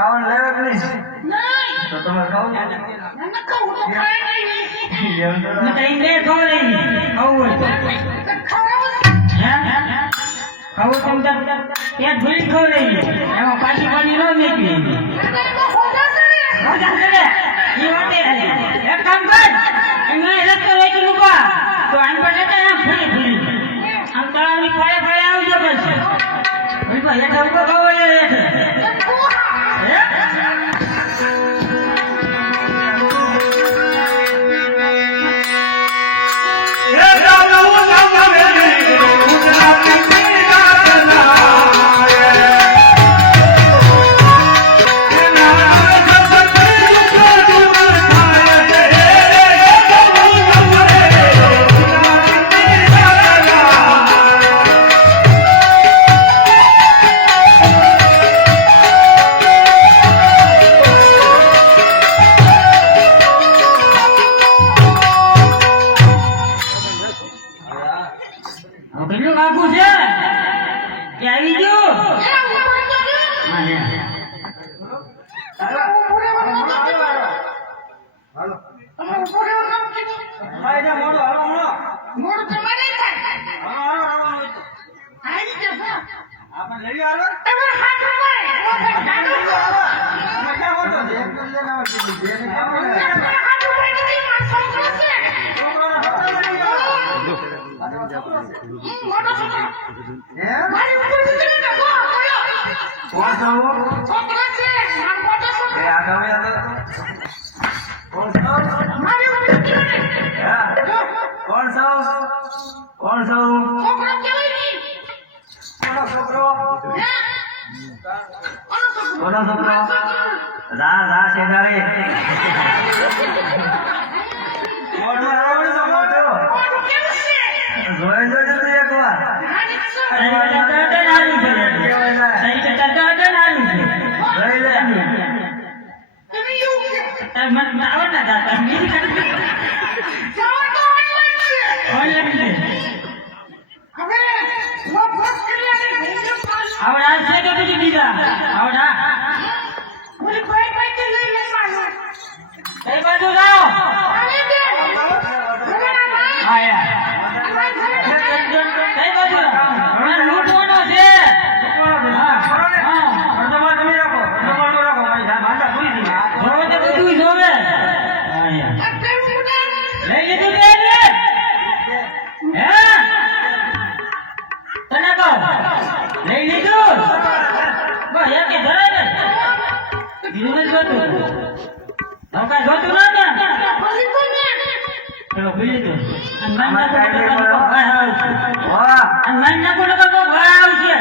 ખાવાનું લાવ્યા કે નહીં? તો તમે ખાવ એમાં પાછી પાણી ન નીકળી કામ કર. એમાં રસ્તો લઈ તો મૂકો તો આમ પર જતા ફરી ફરી. આમ તળાવની ફળે ફળે આવજો પછી. હેઠળ ઊભો ખાવો હેઠળ મોકલ્યું બાપુ છે. કે આવી ગયો? આપણે લઈ આવ્યો કોણ છો છોકરો છે એ આગળ કોણ છો છોકરો રા રા શેનારે आवडला जाता आवडा असलं का तुझी बीजा आवडा બીજું નથી જોતું નૌકા જોતું ન ચલો ભૂલી દો મન ના કોઈ લોકો ભાવ છે